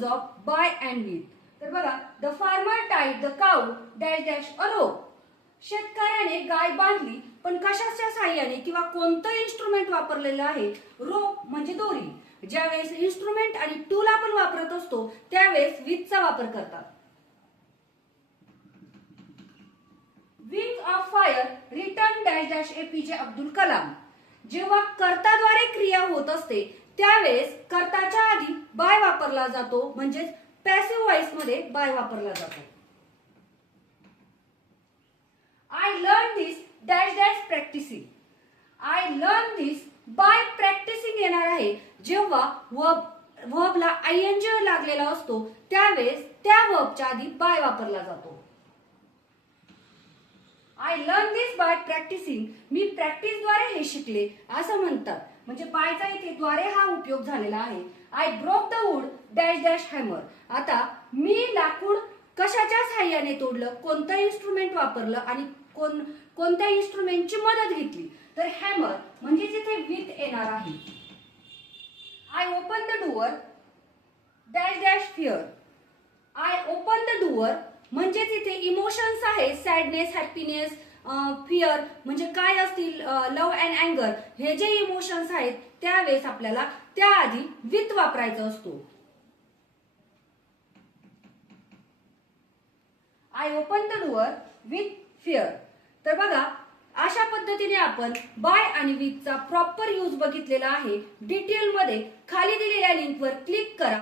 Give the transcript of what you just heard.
Use of by and with. तर बघा, the farmer tied the cow dash dash a rope. शेतकऱ्याने गाय बांधली, पण कशाच्या साह्याने किंवा कोणतं इन्स्ट्रुमेंट वापरलेलं आहे? रोप म्हणजे दोरी. ज्यावेळेस इन्स्ट्रुमेंट आणि टूल आपण वापरत असतो त्यावेळेस विथचा वापर करतात. Wing of fire return dash dash APJ Abdul Kalam. जेव्हा कर्ताद्वारे क्रिया होत असते त्यावेळेस कर्ताच्या आधी बाय वापरला जातो, म्हणजेच पॅसिव्ह व्हॉइस मध्ये बाय वापरला जातो. I learn this dash dash practising. I learn this by practising येणार आहे जेव्हा वर्बला आयएनजी लागलेला असतो त्यावेळेस त्या वर्बच्या आधी बाय वापरला जातो. I learn this by practicing. मी प्रॅक्टिसद्वारे हे शिकले असं म्हणतात, म्हणजे बायचा इथे द्वारे हा उपयोग झालेला आहे. I broke the wood dash dash hammer. आता मी लाकूड कशाच्या साह्याने तोडलं, कोणतं इन्स्ट्रुमेंट वापरलं आणि कोणत्या इन्स्ट्रुमेंटची मदत घेतली? तर हॅमर म्हणजे इथे विथ येणार आहे. I open the door dash dash fear. I open the door म्हणजे तिथे इमोशन्स आहे, सॅडनेस, हॅपीनेस, फिअर म्हणजे काय असतील, लव्ह अँड अँगर, हे जे इमोशन्स आहेत त्यावेळेस आपल्याला त्याआधी विथ वापरायचा असतो. I open the door with fear. तर बघा, अशा पद्धतीने आपण बाय आणि विथचा प्रॉपर यूज बघितलेला आहे. डिटेल मध्ये खाली दिलेल्या लिंकवर क्लिक करा.